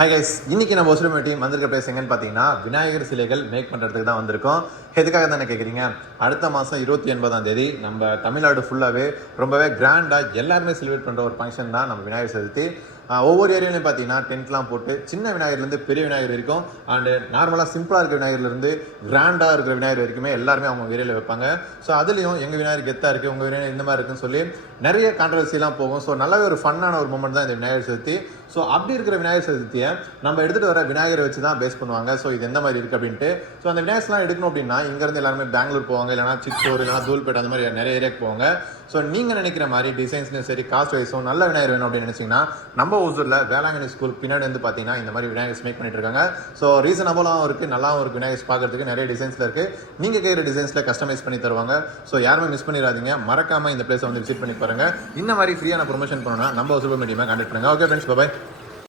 Hi guys, இன்னைக்கு நம்ம ஒசுரமை team வந்திருக்க பிளேஸ் எங்கன்னு பார்த்தீங்கன்னா விநாயகர் சிலைகள் மேக் பண்ணுறதுக்கு தான் வந்திருக்கோம். எதுக்காக தானே கேட்குறீங்க? அடுத்த மாதம் 29ஆம் தேதி நம்ம தமிழ்நாடு ஃபுல்லாகவே ரொம்பவே கிராண்டாக எல்லாருமே செலிப்ரேட் பண்ணுற ஒரு ஃபங்க்ஷன் தான் நம்ம விநாயகர் சதுர்த்தி. ஒவ்வொரு ஏரியாலையும் பார்த்தீங்கன்னா டென்ட்லாம் போட்டு சின்ன விநாயகர்லேருந்து பெரிய விநாயகர் இருக்கும். அண்டு நார்மலாக சிம்பிளாக இருக்கிற விநாயகர்லேருந்து கிராண்டாக இருக்கிற விநாயகர் வரைக்குமே எல்லாருமே அவங்க ஏரியாவில் வைப்பாங்க. ஸோ அதுலேயும் எங்கள் விநாயகர் கெத்தாக இருக்குது, உங்கள் விநாயகர் இந்த மாதிரி இருக்குன்னு சொல்லி நிறைய கான்ட்ரவர்சிலாம் போகும். ஸோ நல்லாவே ஒரு ஃபன்னான ஒரு மூமெண்ட் தான் இந்த விநாயகர் சதுர்த்தி. ஸோ அப்படி இருக்கிற விநாயகர் சதுர்த்தியை நம்ம எடுத்துகிட்டு வர விநாயகரை வச்சு தான் பேஸ் பண்ணுவாங்க. ஸோ இது எந்த மாதிரி இருக்குது அப்படின்ட்டு. ஸோ அந்த விநாயகர்ஸ்லாம் எடுக்கணும் அப்படின்னா இங்கேருந்து எல்லாருமே பெங்களூர் போவாங்க, இல்லைனா சித்தூர், இல்லைனா தூல்பேட், அந்த மாதிரி நிறைய ஏரியாவுக்கு போவாங்க. ஸோ நீங்கள் நினைக்கிற மாதிரி டிசைன்ஸ்லையும் சரி, காஸ்ட் வைஸும் நல்ல விநாயகர் வேணும் அப்படின்னு நினச்சிங்கன்னா நம்ம ஊரில் வேளாங்கண்ணி ஸ்கூல் பின்னாடி வந்து பார்த்தீங்கன்னா இந்த மாதிரி விநாயகர்ஸ் மேக் பண்ணிட்டு இருக்காங்க. ஸோ ரீசனபுளாகவும் இருக்குது, நல்லாவும் இருக்குது. விநாயகர்ஸ் பார்க்கறதுக்கு நிறைய டிசைன்ஸில் இருக்குது. நீங்கள் கேட்குற டிசைன்ஸில் கஸ்டமைஸ் பண்ணி தருவாங்க. ஸோ யாருமே மிஸ் பண்ணிடாதீங்க, மறக்காமல் இந்த பிளேஸை வந்து விசிட் பண்ணி பாருங்கள். இந்த மாதிரி ஃப்ரீயான ப்ரொமோஷன் பண்ணணும்னா நம்ம ஒசுரமை டீமை கான்டாக்ட் பண்ணுங்கள். ஓகே ஃப்ரெண்ட்ஸ், பாய்.